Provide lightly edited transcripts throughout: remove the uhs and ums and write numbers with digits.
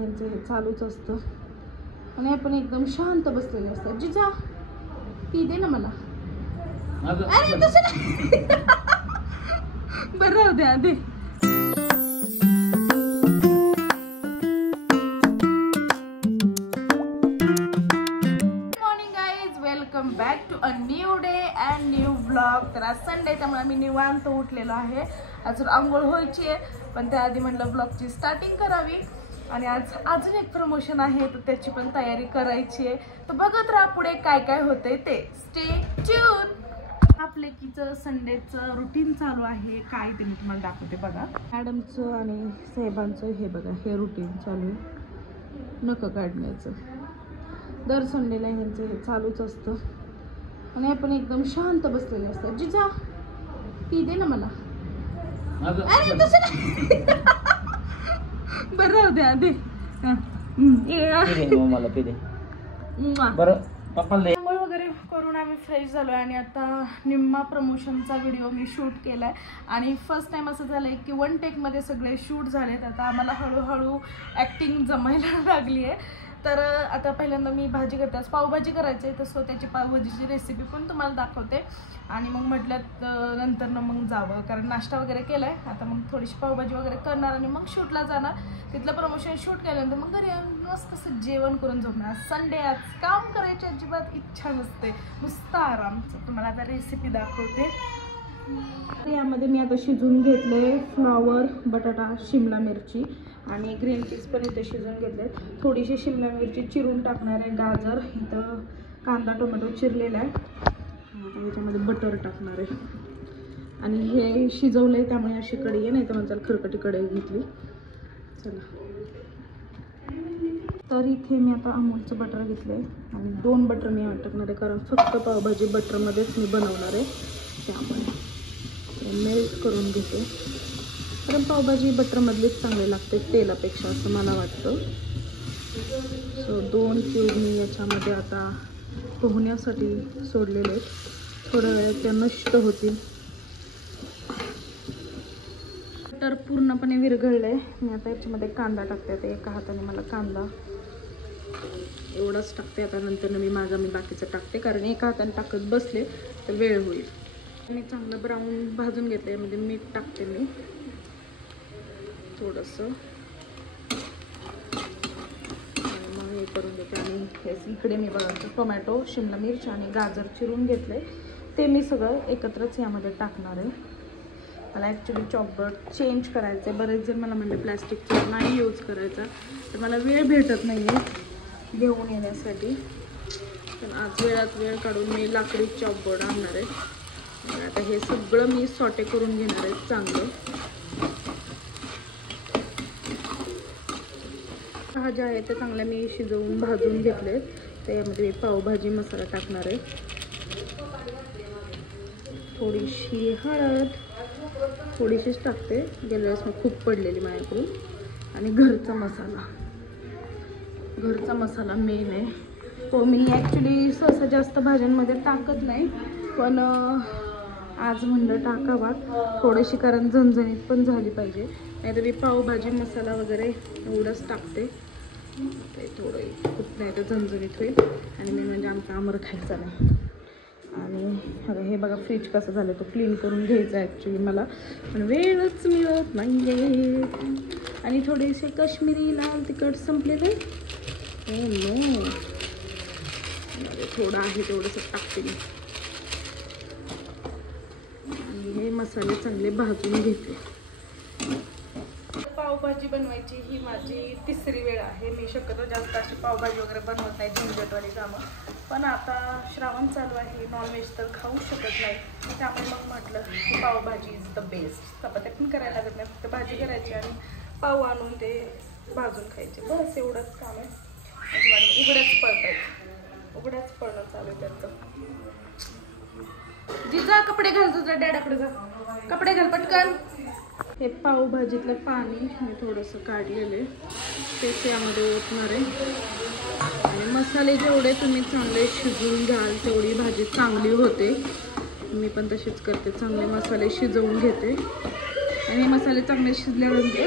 त्यांचं हे चालूच असतं आणि आपण एकदम शांत बसलेले असतात. जिजा पी दे ना मला. अरे तसं नाही. बरं राहू द्या दे. Morning guys, welcome back to a new day and new vlog. तर आज संडे त्यामुळे आम्ही निवांत उठलेलो आहे. अजून आंघोळ व्हायची आहे पण त्याआधी म्हटलं ब्लॉगची स्टार्टिंग करावी. आणि आज अजून एक प्रमोशन आहे तर त्याची पण तयारी करायची आहे. तर बघत राहा पुढे काय काय होतंय ते. Stay tune. आपले कीचं संडेचं रुटीन चालू आहे. काय ते मी तुम्हाला दाखवते बघा. मॅडमचं आणि साहेबांचं हे बघा, हे रुटीन चालू आहे नखं काढण्याचं. दर संडेला ह्यांचं हे चालूच असतं आणि आपण एकदम शांत बसलेले असतात. जिजा पी दे ना मला. अरे तसं नाही. बरं राहू द्या दे. आंघोळ वगैरे करून आम्ही फ्रेश झालो आणि आता निम्मा प्रमोशनचा व्हिडिओ मी शूट केलाय. आणि फर्स्ट टाइम असं झालंय की वन टेक मध्ये सगळे शूट झालेत. आता आम्हाला हळूहळू ऍक्टिंग जमायला लागली आहे. तर आता पहिल्यांदा मी भाजी करते. आज पावभाजी करायची आहे तर सो त्याची पावभाजीची रेसिपी पण तुम्हाला दाखवते. आणि मग म्हटलं नंतर मग जावं कारण नाश्ता वगैरे केलाय. आता मग थोडीशी पावभाजी वगैरे करणार आणि मग शूटला जाणार. तिथलं प्रमोशन शूट केल्यानंतर मग घरी येऊन मस्त असं जेवण करून झोपणार. संडे आज काम करायची अजिबात इच्छा नसते, नुसता आराम. तुम्हाला आता रेसिपी दाखवते. यामध्ये मी आता शिजवून घेतले फ्लॉवर, बटाटा, शिमला मिरची आणि ग्रीन पीस पण इथे शिजवून घेतले. थोडीशी शिमला मिरची चिरून टाकणार आहे. गाजर, इथं कांदा टोमॅटो चिरलेला आहे. आता ह्याच्यामध्ये बटर टाकणार आहे आणि हे शिजवलं आहे त्यामुळे अशी कढई आहे, नाही तर मला खरकटी कढई घेतली. चला, तर इथे मी आता अमूलचं बटर घेतलं आहे आणि 2 बटर मी टाकणार आहे कारण फक्त पावभाजी बटरमध्येच मी बनवणार आहे. त्यामुळे मेल्ट करून घेते कारण पावभाजी बटरमधलीच चांगली लागते तेलापेक्षा असं मला वाटतं. सो 2 क्यूब मी याच्यामध्ये आता पोहण्यासाठी सोडलेले आहेत. थोड्या वेळात त्या नष्ट होतील. बटर पूर्णपणे विरघळलं आहे. मी आता याच्यामध्ये कांदा टाकते. आता एका हाताने मला कांदा एवढंच टाकते. आता नंतर मी बाकीचं टाकते कारण एका हाताने टाकत बसले तर वेळ होईल. मी चांगलं ब्राऊन भाजून घेतलं. यामध्ये मीठ टाकते मी थोडंसं आणि मग हे करून घेते. आणि हेच इकडे मी बघा टोमॅटो, शिमला मिरची आणि गाजर चिरून घेतले. ते मी सगळं एकत्रच यामध्ये टाकणार आहे. मला ॲक्च्युली चॉपबोर्ड चेंज करायचं आहे. बरेच जण मला म्हणजे प्लॅस्टिकचा नाही यूज करायचा तर मला वेळ भेटत नाही आहे घेऊन येण्यासाठी. पण आज वेळात वेळ काढून मी लाकडी चॉपबोर्ड आणणार आहे. आता हे सगळं मी सॉटे करून घेणार आहे चांगलं. भाज्या आहेत त्या चांगल्या मी शिजवून भाजून घेतले. त्यामध्ये पावभाजी मसाला टाकणार आहे. थोडीशी हळद, थोडीशीच टाकते, गेल्या वेळेस मी खूप पडलेली माझ्याकडून. आणि घरचा मसाला मेन आहे. तो मी ॲक्च्युली सहसा जास्त भाज्यांमध्ये टाकत नाही पण आज म्हणलं टाकावा थोडीशी कारण झणझणीत पण झाली पाहिजे. नाहीतर मी पावभाजी मसाला वगैरे एवढंच टाकते. ते थोडं खूप नाही तर झणझणीत होईल आणि मी म्हणजे आमचा आमर खायचा नाही. आणि हे बघा फ्रीज कसं झालं तो क्लीन करून घ्यायचा ॲक्च्युली मला पण वेळच मिळत नाही आहे. आणि थोडेसे काश्मीरी लाल तिखट संपलेलं नो थोडं आहे तेवढंच टाकते मी. हे मसाले चांगले भाजून घेते. पावभाजी बनवायची ही माझी 3री वेळ आहे. मी शक्यतो जास्त अशी पावभाजी वगैरे बनवत नाही, झंझटवाली कामं. पण आता श्रावण चालू आहे, नॉनव्हेज तर खाऊ शकत नाही त्यामुळे मग म्हटलं की पावभाजी इज द बेस्ट. चपात्या पण करायला लागत नाही, फक्त भाजी करायची आणि पाव आणून ते भाजून खायचे, बस एवढंच काम आहे. उघड्याच पळणं चालू आहे त्यांचं. जिजा कपडे घाल, तुझ्या डॅडाकडे जा, कपडे घाल पटकन. हे पावभाजीतलं पाणी मी थोडंसं काढलेलं तेच यामध्ये ओतणार आहे. आणि मसाले जेवढे तुम्ही चांगले शिजवून घ्याल तेवढी भाजी चांगली होते. मी पण तशीच करते, चांगले मसाले शिजवून घेते. आणि मसाले चांगले शिजल्यानंतर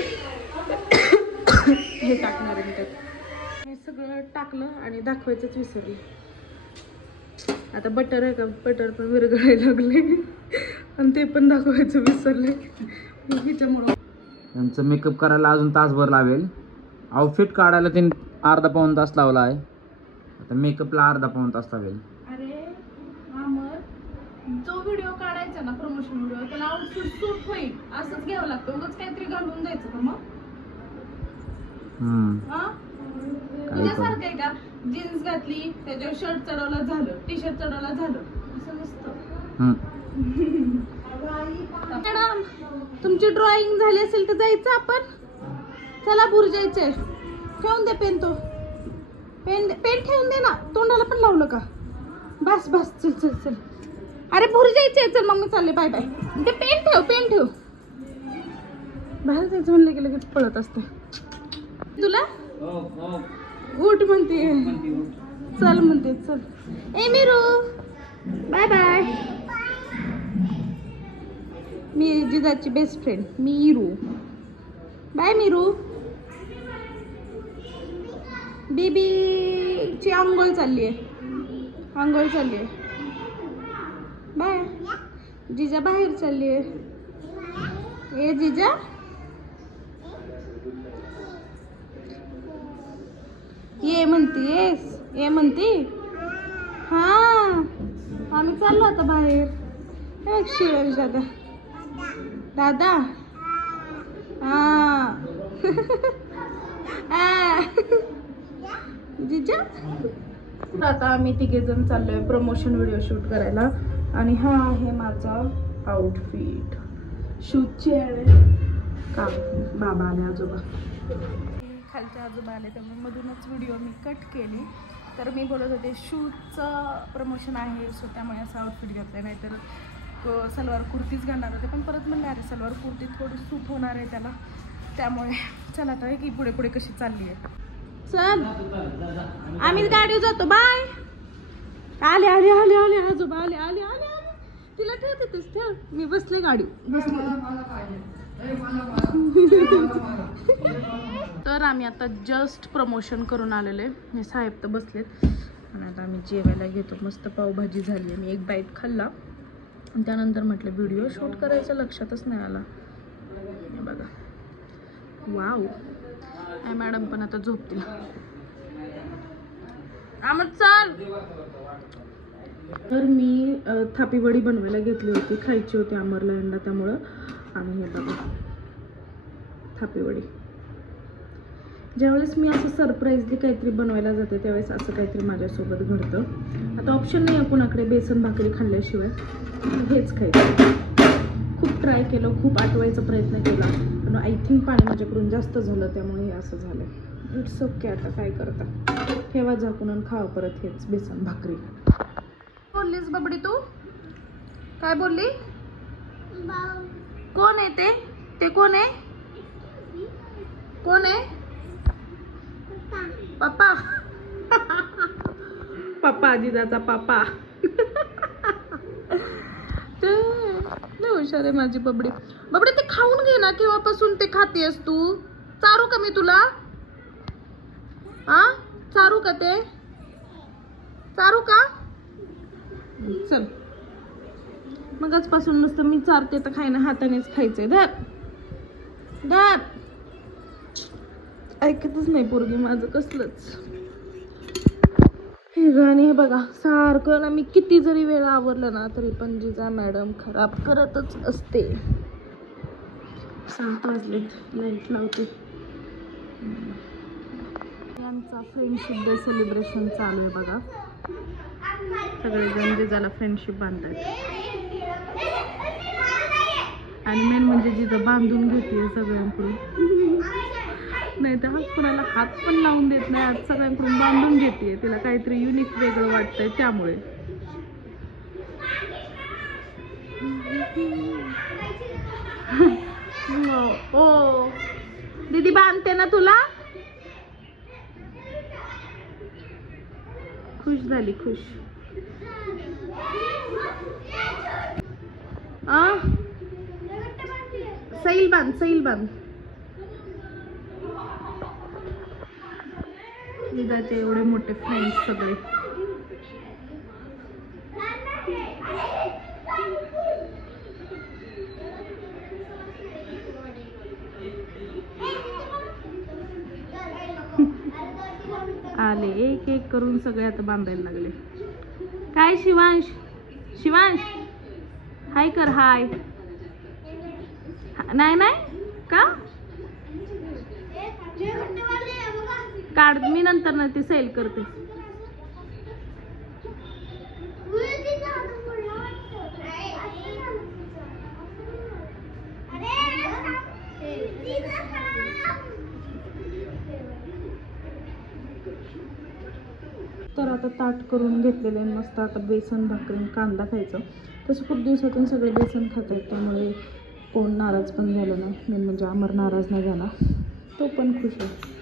हे टाकणार आहे मी त्यात. हे सगळं टाकलं आणि दाखवायचंच विसरले. आता बटर आहे का, बटर पण विरघळायला लागले आणि ते पण दाखवायचं विसरले हिच्यामुळं. त्यांचं मेकअप करायला अजून तासभर लावेल. आउटफिट काढायला त्यांनी अर्धा पाऊण तास लावला आहे. आता मेकअपला अर्धा पाऊण तास लावेल. अरे अमर, जो व्हिडिओ काढायचा ना प्रमोशन व्हिडिओ, त्याला आउटफिट सूट होईल असंच घ्यावं लागतं. उगाच काहीतरी घालून जायचं का मग? तुझ्यासारखं आहे का, जीन्स घातली त्याच्यावर शर्ट चढवलं झालं, टी शर्ट चढवलं झालं, असं नसतं. मॅडम, तुमची ड्रॉइंग झाली असेल तर जायचं आपण. चला बुरजायचे. ठेवून दे पेन. तो पेन ठेवून दे ना. तोंडाला पण लावलं का? बस बस, चल चल चल. अरे बुरजायचे. चल मम्मी चालले, बाय बाय. ते पेन ठेव. बाहेर जायचं म्हणलं की लगेच पळत असते. तुला उठ म्हणते, चल म्हणते, चल. ए मीरू, बाय बाय. मी जिजाची बेस्ट फ्रेंड मीरू. बाय मीरू. बेबीची आंघोळ चालली आहे. बाय. जिजा बाहेर चालली आहे. ए जिजा, ये म्हणती. हा, आम्ही चाललो आता बाहेर. शिवाय दादा हा जिजा. आता आम्ही तिघे जण चाललोय प्रमोशन व्हिडिओ शूट करायला. आणि हा आहे माझा आउटफिट. शूटची आहे का. बाबा आले, आजोबा खालचे आजोबा आले, त्यामुळे मधूनच व्हिडिओ मी कट केली. तर मी बोलत होते शूटचं प्रमोशन आहे, सो त्यामुळे असं आउटफिट घेतलं. नाहीतर सलवार कुर्तीच घालणार होते, पण परत म्हणले अरे सलवार कुर्ती थोडी सूट होणार आहे त्याला. त्यामुळे चला आता की पुढे कशी चालली आहे. चल आम्ही गाडीवर जातो. बाय. आले आजोबा आले. तिला ठेव. मी बसले गाडी तर आम्ही आता जस्ट प्रमोशन करून आलेले. हे साहेब तर बसलेत आणि आता आम्ही जेवायला घेतो. मस्त पावभाजी झाली आहे. मी एक बाईट खाल्ला आणि त्यानंतर म्हटलं व्हिडिओ शूट करायचं, लक्षातच नाही आला. हे बघा, वाव. मॅडम पण आता झोपतील. आमर चाल. तर मी थापी वडी बनवायला घेतली होती, खायची होती अमरला यांना, त्यामुळं. आणि हे बघा थापी वडी. ज्यावेळेस मी असं सरप्राईजली काहीतरी बनवायला जाते त्यावेळेस असं काहीतरी माझ्यासोबत घडतं. आता ऑप्शन नाही आहे कुणाकडे बेसन भाकरी खाल्ल्याशिवाय, हेच खायचं. खूप ट्राय केलं, खूप आठवायचा प्रयत्न केला, पण आय थिंक पाणी माझ्याकडून जास्त झालं, त्यामुळे हे असं झालं. It's okay. आता काय करता, ठेवा झाकून आणि खावा परत हेच बेसन भाकरी. बोललीस बबडी तू? काय बोलली? कोण आहे ते कोण आहे? पप्पा. पप्पा, जिजाचा पप्पा. लय हुशार आहे माझी बबडी. ते खाऊन घे ना, केव्हापासून ते खातेस तू? चारू का मी तुला? चारू का ते? चारू का? चल, मगच पासून नुसतं मी चारते तर खायना, हातानेच खायचंय. धर. ऐकतच नाही पोरगी माझं कसलंच. हे गाणी हे बघा, सारखं ना मी किती जरी वेळ आवरलं ना तरी पण जिजा मॅडम खराब करतच असते. 7 वाजलेत, लाईट लावते. यांचा फ्रेंडशिप डे सेलिब्रेशन चालू आहे बघा. सगळेजण जिजाला फ्रेंडशिप बांधतात आणि मेन म्हणजे जिजा बांधून घेते सगळ्यांकडून. नाही तर कुणाला हात पण लावून देत नाही, आज सगळ्यांकडून बांधून घेते. तिला काहीतरी युनिक वेगळं वाटतंय त्यामुळे. ओ दीदी बांधते ना तुला? खुश झाली, खुश. सैल बांध. विजाचे एवढे मोठे फ्रेंड्स सगळे. आले एक एक करून सगळे आता बांधायला लागले. काय शिवांश, शिवांश हाय कर, हाय. नाही नाही का काढ, मी नंतर ना ते सेल करते. तर आता ताट करून घेतलेलं आहे मस्त. आता बेसन भाकरी कांदा खायचं. तसं खूप दिवसातून सगळे बेसन खात आहेत, त्यामुळे कोण नाराज पण झालं नाही. मेन म्हणजे अमर नाराज नाही झाला, तो पण खुश आहे.